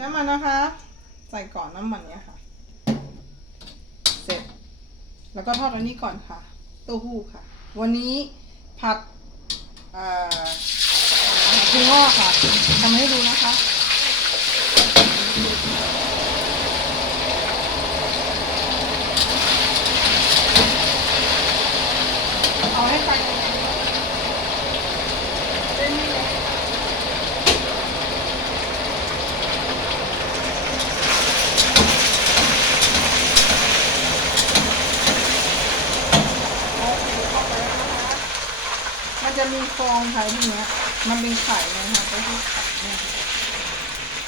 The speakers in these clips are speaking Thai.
น้ำมันนะคะ ใส่ก่อนน้ำมันเนี้ยค่ะ เสร็จ แล้วก็ทอดอันนี้ก่อนค่ะ เต้าหู้ค่ะ วันนี้ผัดเอ่อทูงอกค่ะทำให้ดูนะคะ เอาให้ไฟแรงๆเป็นไม่แรงค่ะ โอเคเข้าไปแล้วนะคะ มีฟองค่ะที่เนี้ย มันเป็นไข่นะคะก็คือไข่เนี่ย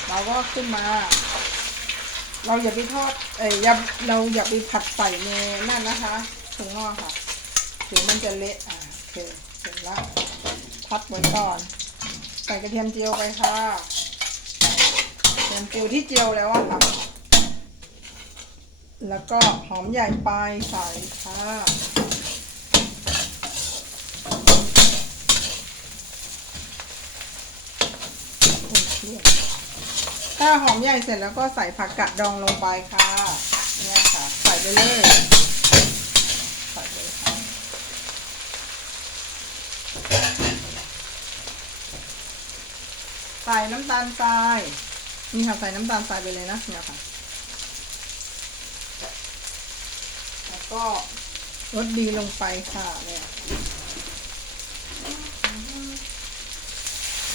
เราก็ขึ้นมา เราอย่าไปทอด เอ้ยอย่าเราอย่าไปผัดใส่ในนั่นนะคะถุงงอกค่ะถึงมันจะเละอ่าโอเคเสร็จแล้วพักไว้ก่อน ใส่กระเทียมเจียวไปค่ะกระเทียมเจียวที่เจียวแล้วอะค่ะ แล้วก็หอมใหญ่ไปใส่ค่ะ ถ้าหอมใหญ่เสร็จแล้วก็ใส่ผักกาดดองลงไปค่ะเนี่ยค่ะ ใส่ไปเลยใส่เลยค่ะใส่น้ำตาลทราย นี่ค่ะใส่น้ำตาลทรายไปเลยนะเนี่ยค่ะ แล้วก็รสดีลงไปค่ะเนี่ย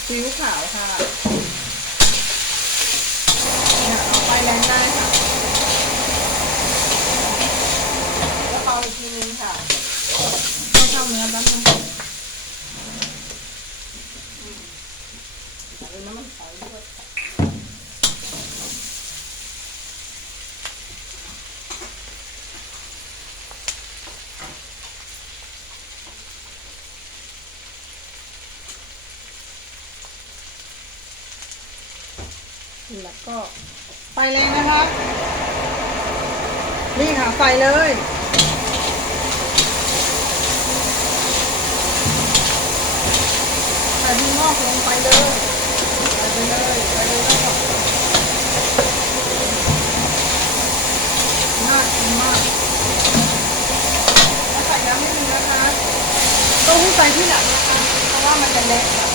ซีอิ๊วขาวค่ะเนี่ยเอาไปแรงได้ค่ะแล้วเปาอีกทีนึงค่ะต้องเข้าเนื้อแป๊บนึงอืมใส่น้ำมันใสด้วยค่ะ แล้วก็ไปแรงนะคะนี่ค่ะใส่เลยใส่ที่งอกลงไปเลยไปเลยใส่เลยแล้วก็น่ากินมากแล้วใส่น้ำนิดนึงนะคะต้าหู้ใส่ที่หลังนะคะเพราะว่ามันจะเละค่ะ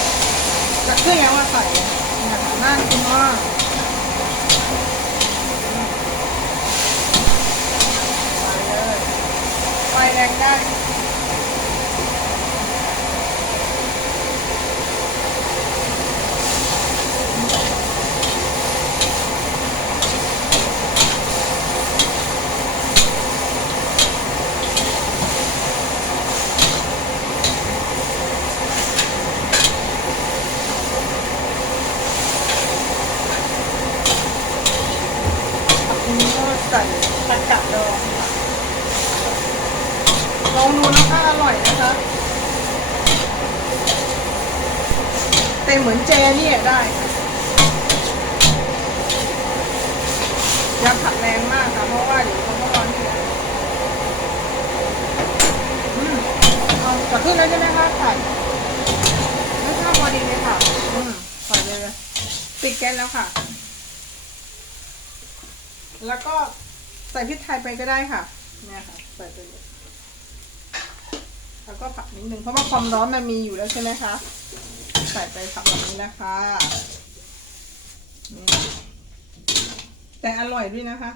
จะขึ้นแล้วว่าใส่นี่ค่ะน่ากินมากไปเลย ไฟแรงได้ทีนี้ก็ใส่ผักกาดดองค่ะ ลองดูนะคะอร่อยนะคะแต่เหมือนเจเนี่ยได้ย่าผัดแรงมากค่ะ เพราะว่าเดี๋ยวเขาก็ร้อนอยู่แล้วอืมเอาจะขึ้นแล้วใช่ไหมคะไข่ไม่ทราบพอดีเลยค่ะ อืมใส่เลยปิดแก๊สแล้วค่ะ แล้วก็ใส่พริกไทยไปก็ได้ค่ะเนี่ยค่ะ ใส่ไปเลย แล้วก็ผัดนิดนึงเพราะว่าความร้อนมันมีอยู่แล้วใช่ไหมคะ ใส่ไปผัดแบบนี้นะคะแต่อร่อยด้วยนะคะ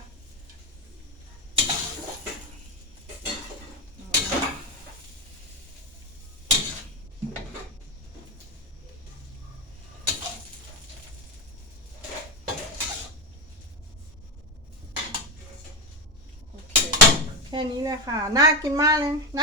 แค่นี้เลยค่ะ น่ากินมากเลยน่า